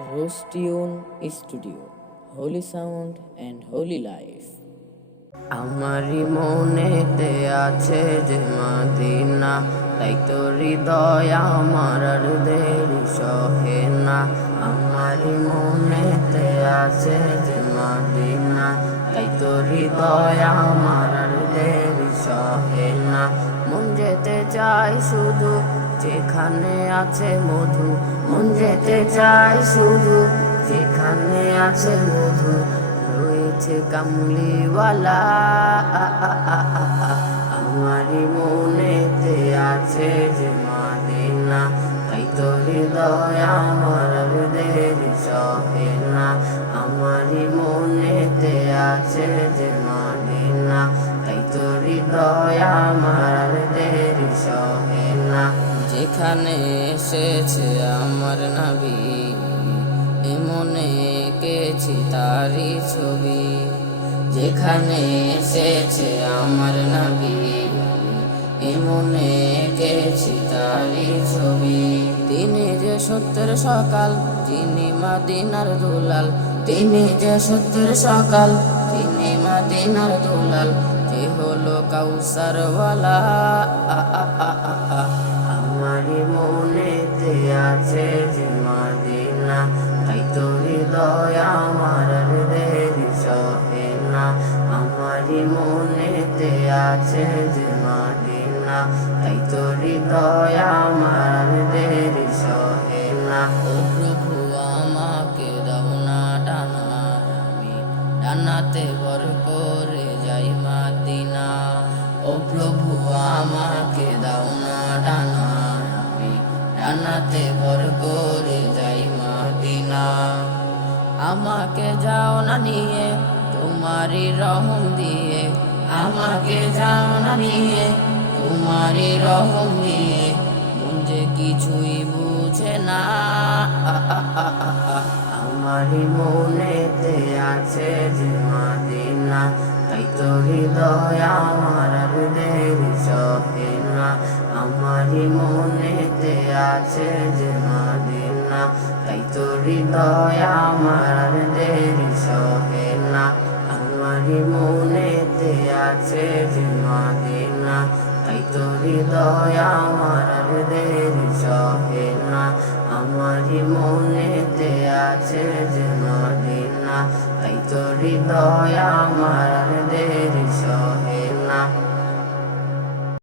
Rostiun Studio, Holy Sound and Holy Life. আমারি মনেতে আছে যে মদিনা, তাই তো হৃদয় আমার আর দেরি সহে না। আমারি মনেতে আছে যে মদিনা, তাই তো হৃদয় আমার আর দেরি সহে না। মন যেতে চাই শুধু যেখানে আছে মধু, মন যেতে চাই শুধু যেখানে আছে মধু। রয়েছে কামলিওয়ালা, আমারি মনেতে আছে যে মদিনা, তাই তো হৃদয় আমার দেরি সহে না। আমারি মনেতে আছে যে মদিনা, তাই তো হৃদয় আমার দেরি সহে না। যেখানে এসেছে আমার নবী, মনে এঁকেছি তারি ছবি। যেখানে এসেছে আমার নবী, মনে এঁকেছি তারি ছবি। তিনি যে সত্যের সকাল, তিনি মদিনার দুলাল। তিনি যে সত্যের সকাল, তিনি মদিনার দুলাল। যে হলো কাউসারওয়ালা, আমারি মনেতে আছে যে মদিনা, তাই তো হৃদয় আমার দেরি সহে না। আমারি মনেতে আছে যে মদিনা, তাই তো হৃদয় আমার দেরি সহে না। ও প্রভু আমাকে দাও না ডানা, আমি ডানাতে বর করে যাই মদিনা। ও প্রভু আমাকে দাও না ডানা, আমি ডানাতে বর করে যাই মদিনা। আমাকে যাও না নিয়ে তোমারি রহম দিয়ে, আমাকে যাও না নিয়ে তোমারি রহম দিয়ে। মন যে কিছুই বুঝে না, আমারি মনেতে আছে যে মদিনা, তাই তো হৃদয় আমার দেরি সহে না। আমারি মনেতে আছে যে মদিনা, তাই তো হৃদয় আমার দেরি সহে না। আমারি মনেতে আছে যে মদিনা, তাই তো হৃদয় আমার দেরি সহে না। আমারি মনেতে আছে যে মদিনা, তাই তো হৃদয় আমার